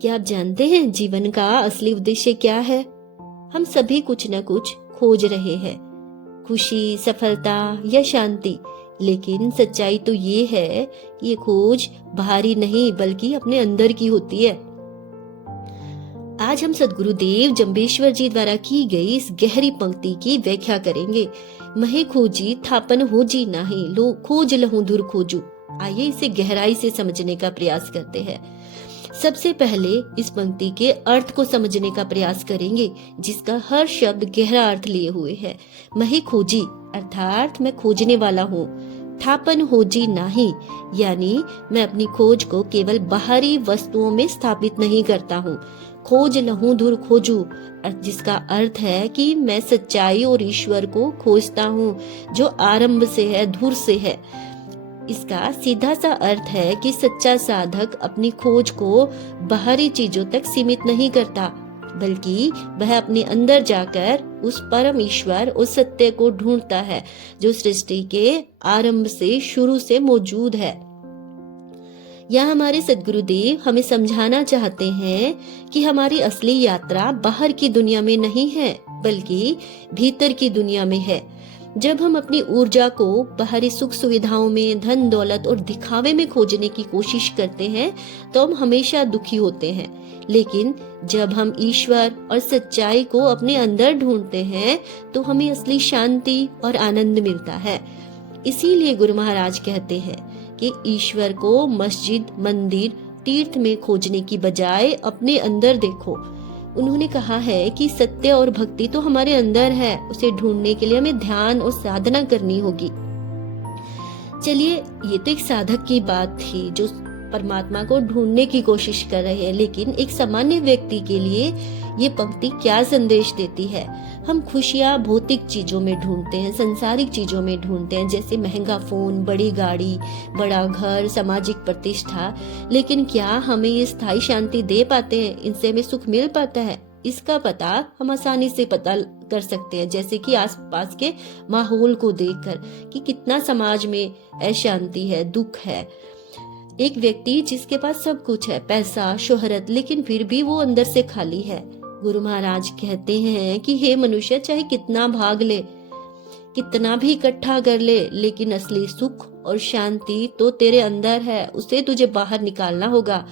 क्या आप जानते हैं जीवन का असली उद्देश्य क्या है? हम सभी कुछ न कुछ खोज रहे हैं, खुशी, सफलता या शांति। लेकिन सच्चाई तो ये है कि ये खोज बाहरी नहीं बल्कि अपने अंदर की होती है। आज हम सद्गुरुदेव जम्बेश्वर जी द्वारा की गई इस गहरी पंक्ति की व्याख्या करेंगे। महे खोजी थापन होजी नाही, लो खोज लहू दूर खोजू। आइए इसे गहराई से समझने का प्रयास करते हैं। सबसे पहले इस पंक्ति के अर्थ को समझने का प्रयास करेंगे, जिसका हर शब्द गहरा अर्थ लिए हुए है। महे खोजी अर्थात मैं खोजने वाला हूँ। थापन होजी नाही यानी मैं अपनी खोज को केवल बाहरी वस्तुओं में स्थापित नहीं करता हूँ। खोज लहू धुर खोजू जिसका अर्थ है कि मैं सच्चाई और ईश्वर को खोजता हूँ, जो आरंभ से है, धुर से है। इसका सीधा सा अर्थ है कि सच्चा साधक अपनी खोज को बाहरी चीजों तक सीमित नहीं करता, बल्कि वह अपने अंदर जाकर उस परम ईश्वर, उस सत्य को ढूंढता है जो सृष्टि के आरंभ से, शुरू से मौजूद है। यहाँ हमारे सद्गुरुदेव हमें समझाना चाहते हैं कि हमारी असली यात्रा बाहर की दुनिया में नहीं है, बल्कि भीतर की दुनिया में है। जब हम अपनी ऊर्जा को बाहरी सुख सुविधाओं में, धन दौलत और दिखावे में खोजने की कोशिश करते हैं तो हम हमेशा दुखी होते हैं। लेकिन जब हम ईश्वर और सच्चाई को अपने अंदर ढूंढते हैं तो हमें असली शांति और आनंद मिलता है। इसीलिए गुरु महाराज कहते हैं कि ईश्वर को मस्जिद, मंदिर, तीर्थ में खोजने की बजाय अपने अंदर देखो। उन्होंने कहा है कि सत्य और भक्ति तो हमारे अंदर है, उसे ढूंढने के लिए हमें ध्यान और साधना करनी होगी। चलिए, ये तो एक साधक की बात थी जो परमात्मा को ढूंढने की कोशिश कर रहे हैं, लेकिन एक सामान्य व्यक्ति के लिए ये पंक्ति क्या संदेश देती है? हम खुशियां भौतिक चीजों में ढूंढते हैं, संसारिक चीजों में ढूंढते हैं, जैसे महंगा फोन, बड़ी गाड़ी, बड़ा घर, सामाजिक प्रतिष्ठा। लेकिन क्या हमें ये स्थायी शांति दे पाते हैं? इनसे हमें सुख मिल पाता है? इसका पता हम आसानी से पता कर सकते हैं, जैसे कि आसपास के माहौल को देखकर कि कितना समाज में अशांति है, दुख है। एक व्यक्ति जिसके पास सब कुछ है, पैसा, शोहरत, लेकिन फिर भी वो अंदर से खाली है। गुरु महाराज कहते हैं कि हे मनुष्य, चाहे कितना भाग ले, कितना भी इकट्ठा कर ले, लेकिन असली सुख और शांति तो तेरे अंदर है, उसे तुझे बाहर निकालना होगा।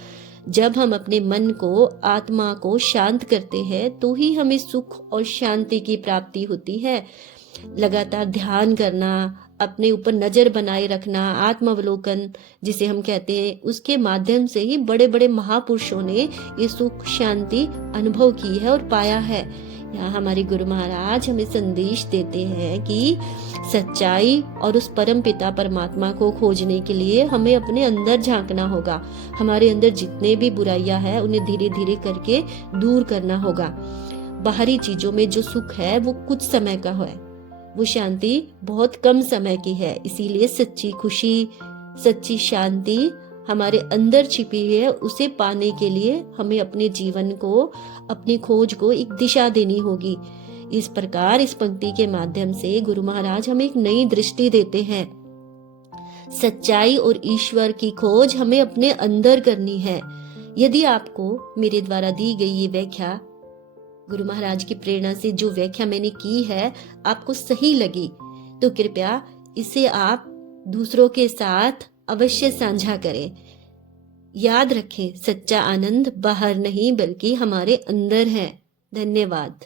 जब हम अपने मन को, आत्मा को शांत करते हैं तो ही हमें सुख और शांति की प्राप्ति होती है। लगातार ध्यान करना, अपने ऊपर नजर बनाए रखना, आत्मावलोकन जिसे हम कहते हैं, उसके माध्यम से ही बड़े बड़े महापुरुषों ने ये सुख शांति अनुभव की है और पाया है। यहाँ हमारे गुरु महाराज हमें संदेश देते हैं कि सच्चाई और उस परम पिता परमात्मा को खोजने के लिए हमें अपने अंदर झांकना होगा। हमारे अंदर जितने भी बुराइयां हैं उन्हें धीरे धीरे करके दूर करना होगा। बाहरी चीजों में जो सुख है वो कुछ समय का है, वो शांति बहुत कम समय की है। इसीलिए सच्ची खुशी, सच्ची शांति हमारे अंदर छिपी है। उसे पाने के लिए हमें अपने जीवन को, अपनी खोज को एक दिशा देनी होगी। इस प्रकार इस पंक्ति के माध्यम से गुरु महाराज हमें एक नई दृष्टि देते हैं। सच्चाई और ईश्वर की खोज हमें अपने अंदर करनी है। यदि आपको मेरे द्वारा दी गई ये व्याख्या, गुरु महाराज की प्रेरणा से जो व्याख्या मैंने की है, आपको सही लगी तो कृपया इसे आप दूसरों के साथ अवश्य साझा करें। याद रखें, सच्चा आनंद बाहर नहीं बल्कि हमारे अंदर है। धन्यवाद।